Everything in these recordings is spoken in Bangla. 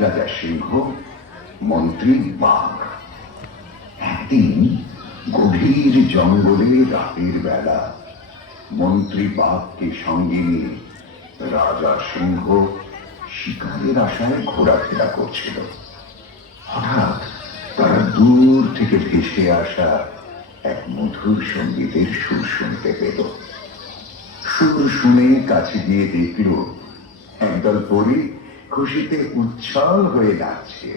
রাজা সিংহ মন্ত্রী বাঘ। একদিন গভীর জঙ্গলে রাতের বেলা মন্ত্রী বাঘকে সঙ্গে নিয়ে রাজা সিংহ শিকারের আশায় ঘোরাফেরা করছিল। হঠাৎ তারা দূর থেকে ভেসে আসা এক মধুর সঙ্গীতের সুর শুনতে পেল। সুর শুনে কাছে গিয়ে দেখল, একদল পরি খুশিতে উচ্ছল হয়ে নাচছে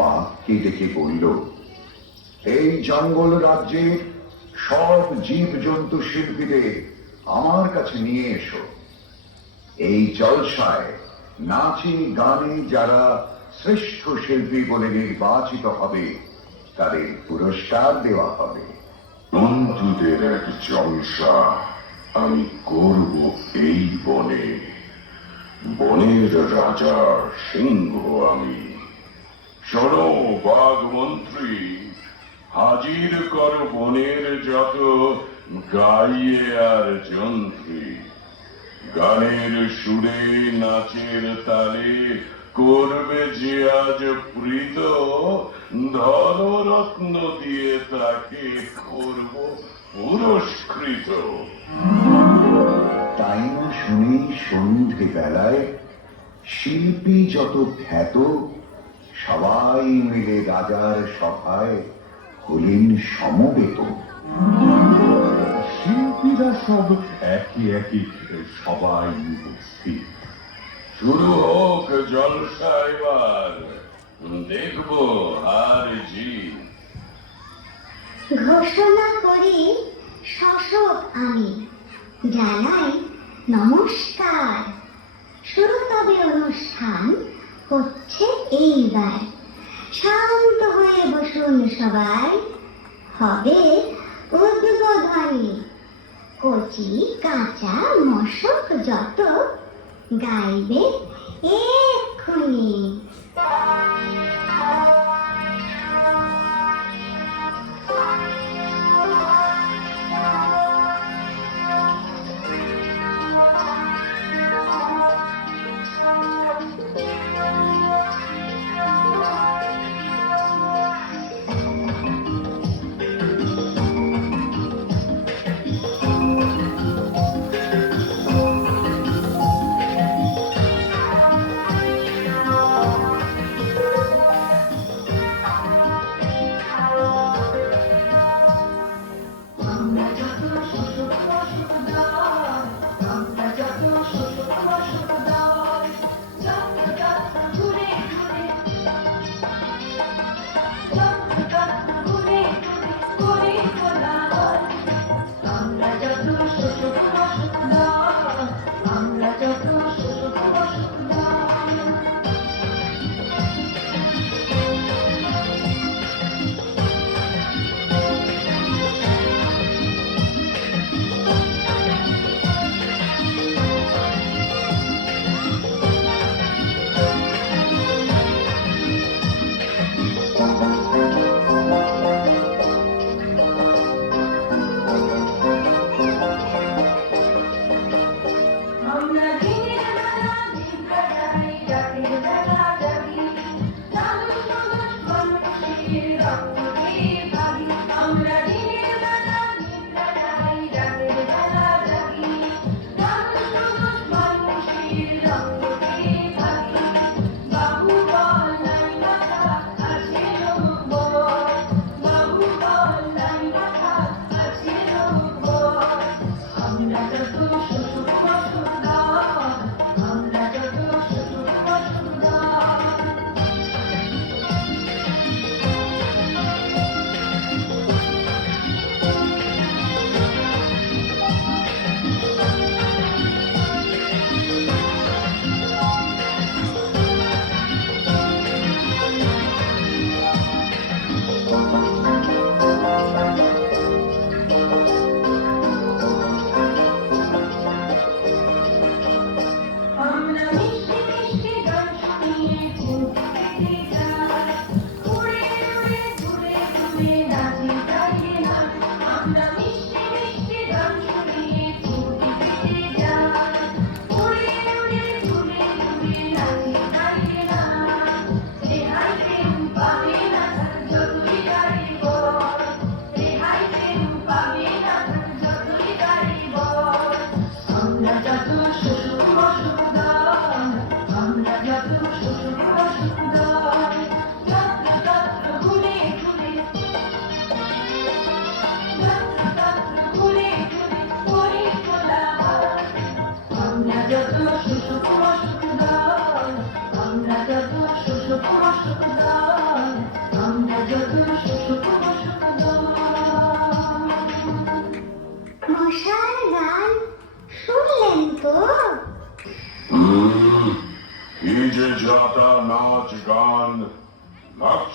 বাঘকে ডেকে বলল, এই জঙ্গল রাজ্যের সব জীব জন্তু শিল্পীদের আমার কাছে নিয়ে এসো। এই জলসায় নাচে গানে যারা শ্রেষ্ঠ শিল্পী বলে নির্বাচিত হবে, তাদের পুরস্কার দেওয়া হবে। বন্ধুদের এক জলসা আমি করব এই বনে। বনের রাজা সিংহ আমি। শোনো বাঘ মন্ত্রী হাজির কর বনের যত গাইয়ে আর যন্ত্রী। গানের সুরে, নাচের তালে করবে যে আজ প্রীত, ধনরত্ন দিয়ে তাকে করব পুরস্কৃত। তাই না শুনেই সন্ধে বেলায় শিল্পী যত খ্যাত সবাই মিলে রাজার সভায় হলেন সমবেত। শিল্পীরা সব একই একই সবাই উপস্থিত। শুরু হোক জলসা এবার। দেখব আর জি। ঘোষণা করি শশক আমি। জানাই নমস্কার। শুরু তবে অনুষ্ঠান হচ্ছে এইবার। শান্ত হয়ে বসুন সবাই। হবে উদ্বোধনী। কচি কাঁচা মশক যত গাইবে এক্ষুনি।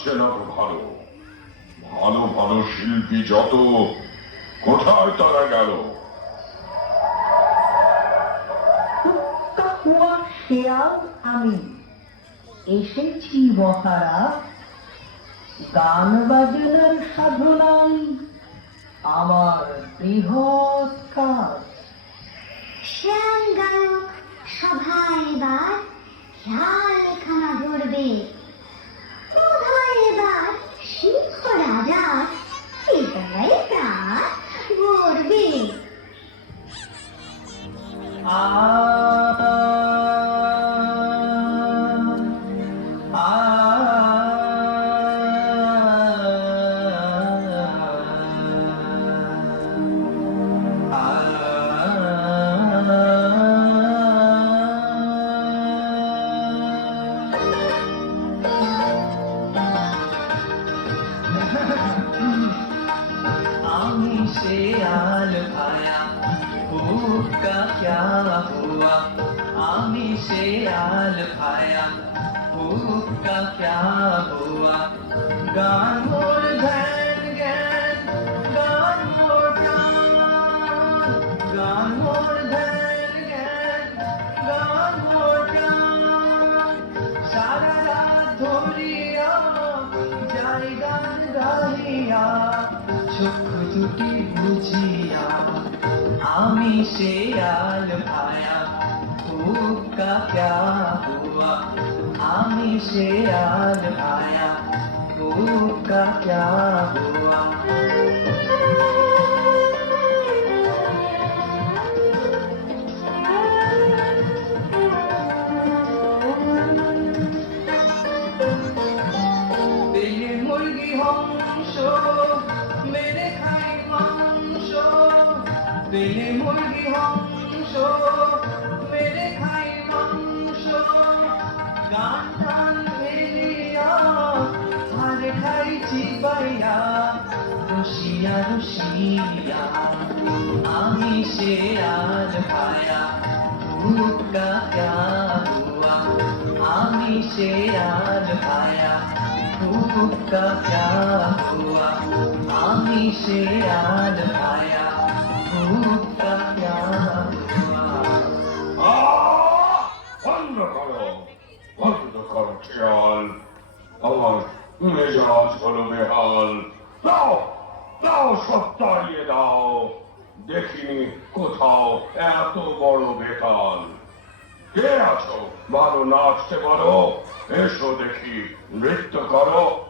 লাগছে না তো ভালো। ভালো ভালো শিল্পী যত কোথায় তারা গেল? আমি। এসেছি মহারাজ। গান বাজনার সাধনায় আমার বৃহৎ কাজ। শ্যাম গায়ক সভায় এবার খেয়াল খানা ধরবে বোধহয় এবার সিংহ রাজা এটাই গড়বে আ আ যাই গান গাহিয়া চক্ষু দুটি বুঝিয়া, আমি সে আল ভায়া ভুকা ক্যা হুয়া, আমি সে আল ভায়া ভুকা ক্যা হুয়া। খাই চিবাইয়া রসিয়া রসিয়া, আমি সে আর ভায়া ভুকা ক্যা হুয়া আমি সে আর ভায়া ভুকা ক্যা হুয়া আমি সে আর ক্যা হুয়া আহ! বন্ধ করো বন্ধ করো, খেয়াল আমার মেজাজ হলো বেহাল। দাও দাও সব তাড়িয়ে দাও। দেখিনি কোথাও এত বড় বেতাল। কে আছো? ভালো নাচতে পারো? এসো দেখি, নৃত্য করো।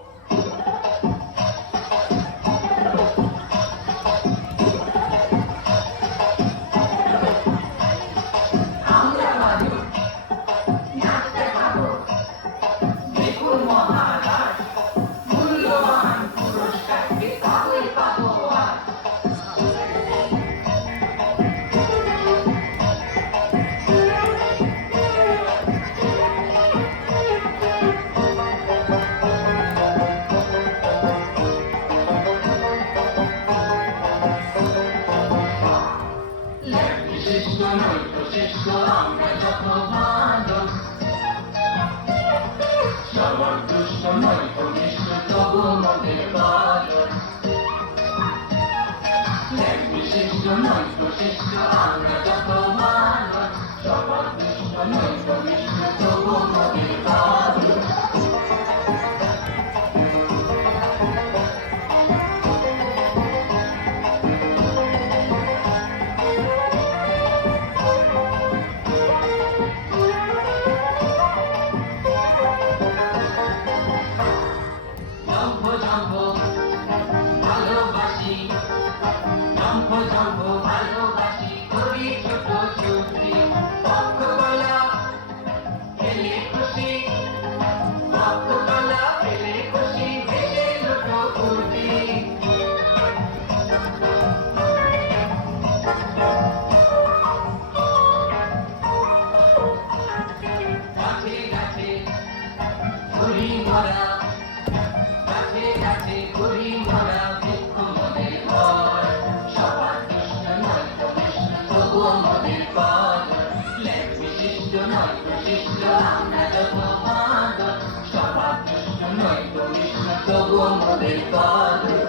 the woman be gone.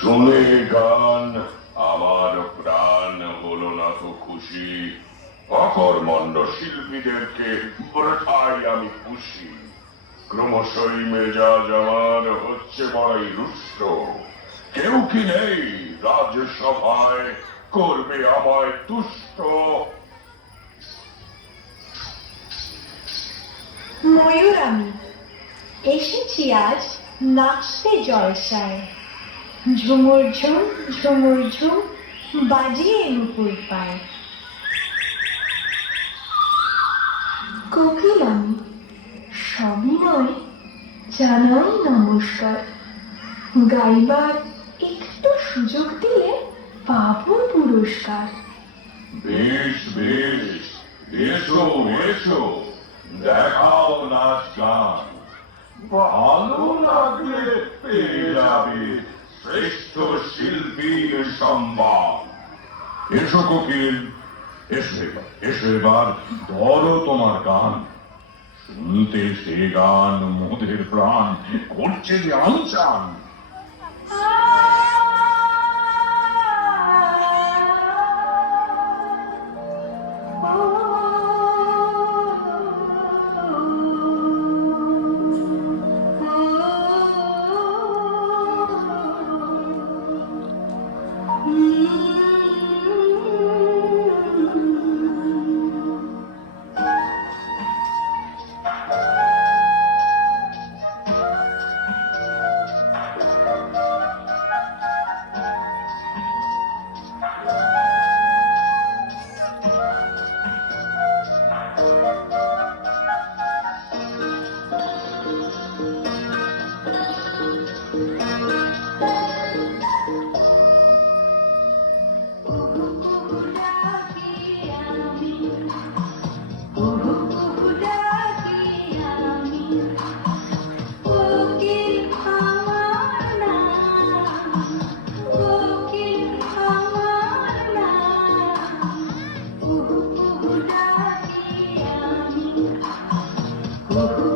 শুনে গান আমার প্রাণ হলো না তো খুশি। অকর্মণ্ড শিল্পীদেরকে বৃথায় আমি খুশি। ক্রমশই মেজাজ আমার হচ্ছে বড়ই রুষ্ট। কেউ কি নেই রাজসভায় করবে আমায় তুষ্ট ময়ূর আমি এসেছি আজ নাচতে জলসায়। ঝুমুর ঝুম ঝুমুর ঝুম, বাজিয়ে নুপুর পায়। কোকিল আমি সবিনয় জানাই নমস্কার। গাইবার একটু সুযোগ দিলে পাবো পুরস্কার। বেশ বেশ এসো এসো দেখাও নাচ গান। ভালো লাগলে পেয়ে যাবে শ্রেষ্ঠ শিল্পীর সম্মান। এসো কোকিল এসো এবার এসো এবার ধরো তোমার গান। শুনতে সে গান মোদের প্রাণ করছে যে আনচান। Oh.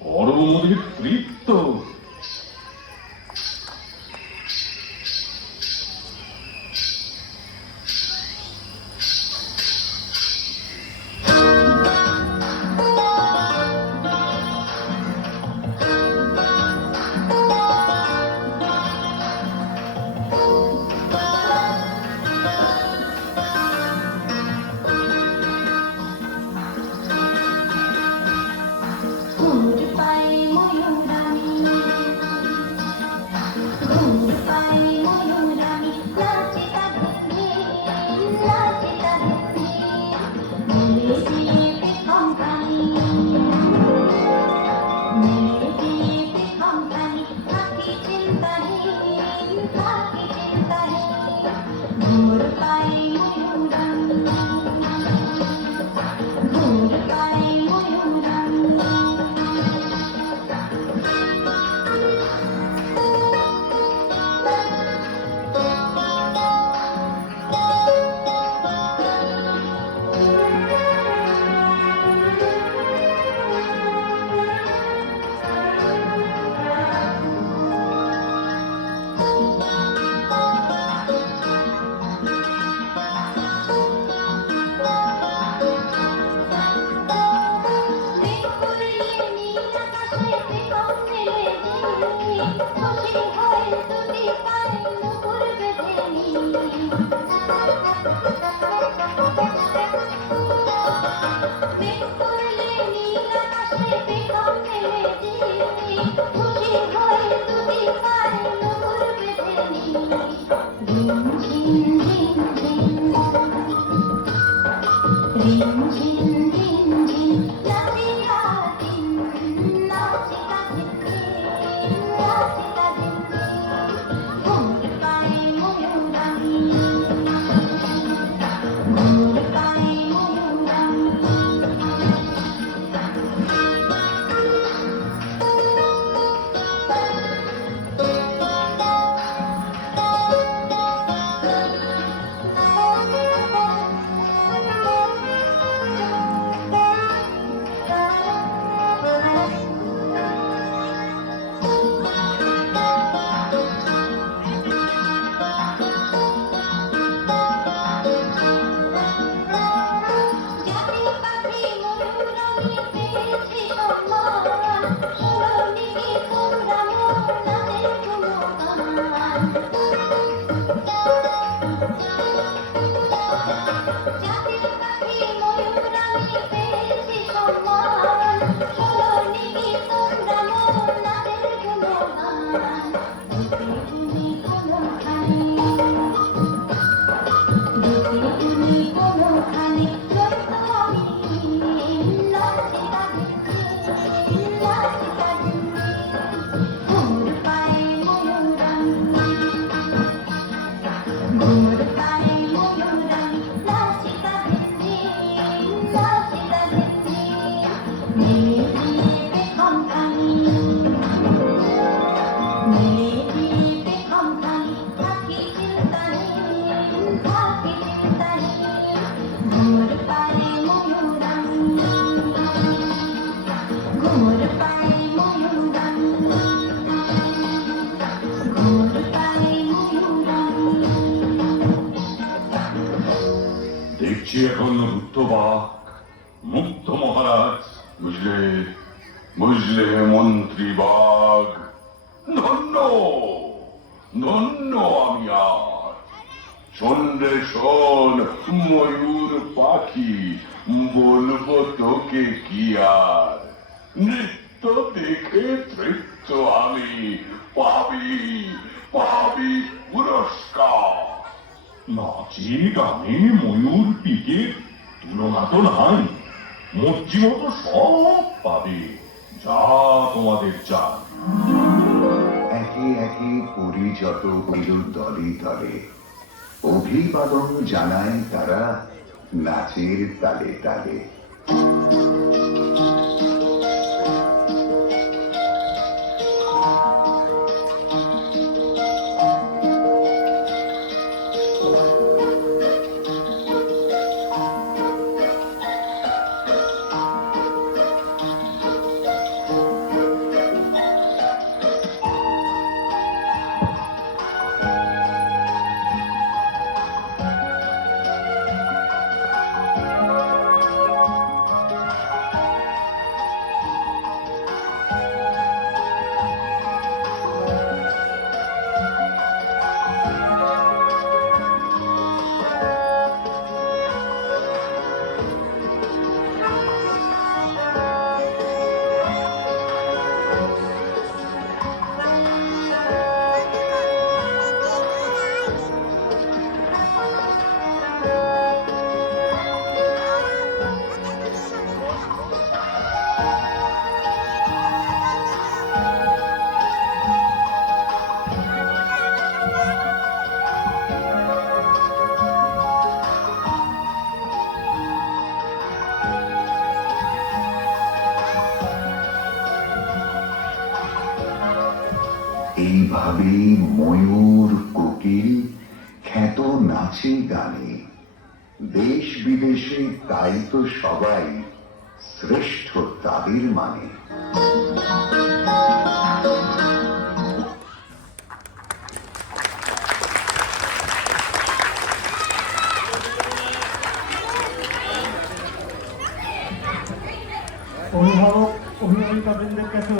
পরমধিক তৃপ্ত ধন্য আমি আর। শোনরে শোন, ময়ূর পাখি, বলব তোকে কি আর? নৃত্য দেখে তৃপ্ত আমি, পাবি পাবি পুরস্কার। নাচে গানে ময়ূর পিকে তুলনা তো নাই মর্জি মতো সব পাবে, যা তোমাদের চান একে পরিযত হইল দলে দলে। অভিবাদন জানায় তারা নাচের তালে তালে। এইভাবেই ময়ূর কোকিল খ্যাত নাচে গানে দেশ বিদেশে তাই সবাই তাদের মানে